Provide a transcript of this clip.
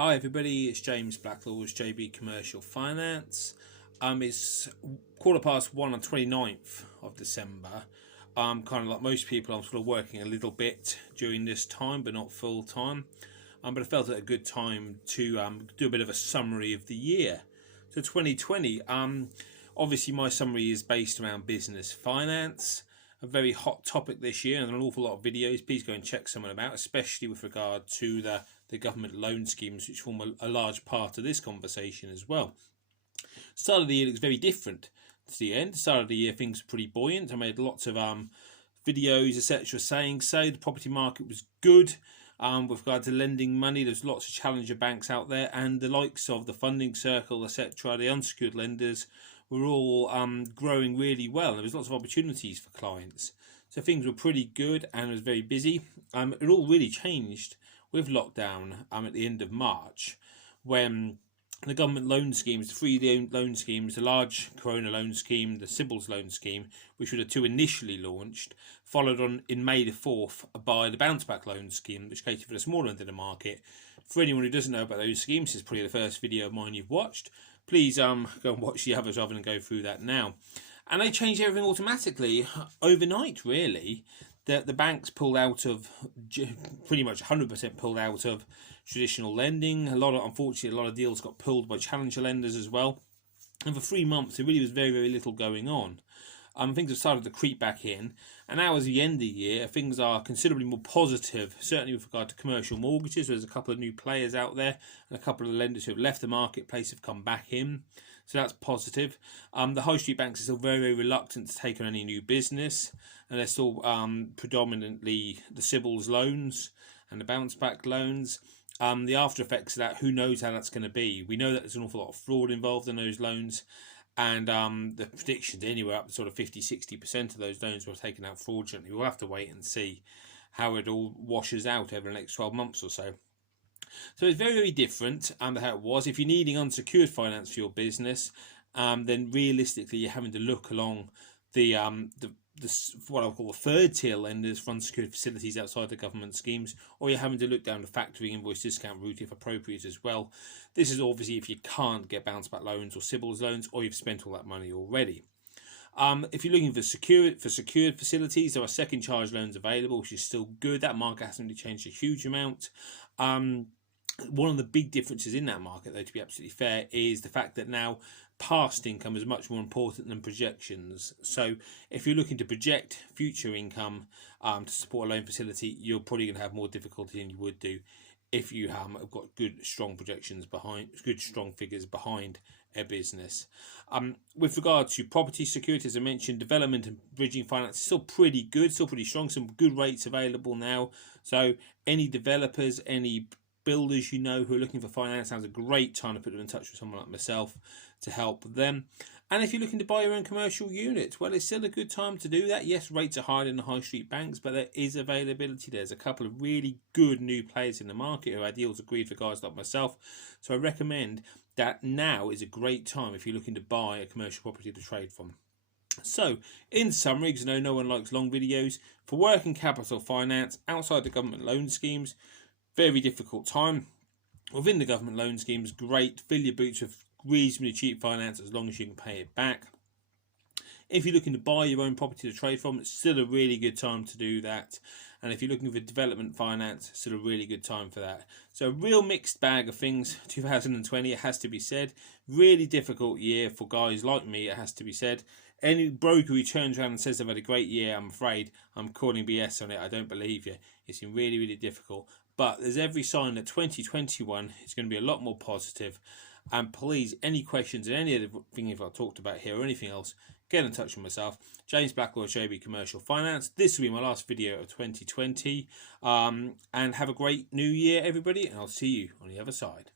Hi everybody, it's James Blacklaws, JB Commercial Finance. It's 1:15 on 29th of December. Kind of like most people, I'm sort of working a little bit during this time, but not full time. But I felt it a good time to do a bit of a summary of the year. So 2020, obviously my summary is based around business finance. A very hot topic this year, and an awful lot of videos. Please go and check some of them out, especially with regard to the government loan schemes, which form a large part of this conversation as well. Start of the year looks very different to the end. Start of the year, things were pretty buoyant. I made lots of videos, etc., saying so. The property market was good. With regard to lending money, there's lots of challenger banks out there, and the likes of the Funding Circle, etc., the unsecured lenders, were all growing really well. There was lots of opportunities for clients. So things were pretty good and it was very busy. It all really changed with lockdown at the end of March, when the government loan schemes, the free loan schemes, the large Corona loan scheme, the Sybil's loan scheme, which were the two initially launched, followed on in May the 4th by the bounce back loan scheme, which catered for the smaller end of the market. For anyone who doesn't know about those schemes, this is probably the first video of mine you've watched. Please go and watch the others rather than go through that now. And they changed everything automatically overnight, really. The banks pulled out of, pretty much 100% pulled out of traditional lending. Unfortunately, a lot of deals got pulled by challenger lenders as well. And for 3 months, there really was very, very little going on. Things have started to creep back in, and now as we end the year, things are considerably more positive, certainly with regard to commercial mortgages. There's a couple of new players out there, and a couple of lenders who have left the marketplace have come back in, so that's positive. The high street banks are still very, very reluctant to take on any new business, and they're still predominantly the Sybil's loans and the bounce back loans. The after effects of that, who knows how that's going to be. We know that there's an awful lot of fraud involved in those loans, and the predictions anywhere up to sort of 50-60% of those loans were taken out fraudulently. We'll have to wait and see how it all washes out over the next 12 months or so. So it's very, very different to how it was. If you're needing unsecured finance for your business, then realistically you're having to look along the what I call the third tier lenders for unsecured facilities outside the government schemes, or you're having to look down the factoring invoice discount route if appropriate as well. This is obviously if you can't get bounce back loans or Sybil's loans, or you've spent all that money already. If you're looking for secured facilities, there are second charge loans available, which is still good. That market hasn't really changed a huge amount. One of the big differences in that market, though, to be absolutely fair, is the fact that now past income is much more important than projections. So if you're looking to project future income to support a loan facility, you're probably going to have more difficulty than you would do if you have got good, strong projections behind, good, strong figures behind a business. With regard to property security, as I mentioned, development and bridging finance is still pretty good, still pretty strong. Some good rates available now. So any developers, any builders who know who are looking for finance, now's a great time to put them in touch with someone like myself to help them. And if you're looking to buy your own commercial unit, well, it's still a good time to do that. Yes, rates are higher than the high street banks, but there is availability. There's a couple of really good new players in the market who had deals agreed for guys like myself. So I recommend that now is a great time if you're looking to buy a commercial property to trade from. So, in summary, because I know no one likes long videos, for working capital finance outside the government loan schemes, very difficult time. Within the government loan schemes, great. Fill your boots with reasonably cheap finance as long as you can pay it back. If you're looking to buy your own property to trade from, it's still a really good time to do that. And if you're looking for development finance, it's still a really good time for that. So a real mixed bag of things, 2020, it has to be said. Really difficult year for guys like me, it has to be said. Any broker who turns around and says they've had a great year, I'm afraid I'm calling BS on it. I don't believe you. It's been really, really difficult. But there's every sign that 2021 is going to be a lot more positive. And please, any questions and any other thing I've talked about here or anything else, get in touch with myself. James Blacklaws, JB Commercial Finance. This will be my last video of 2020. And have a great new year, everybody. And I'll see you on the other side.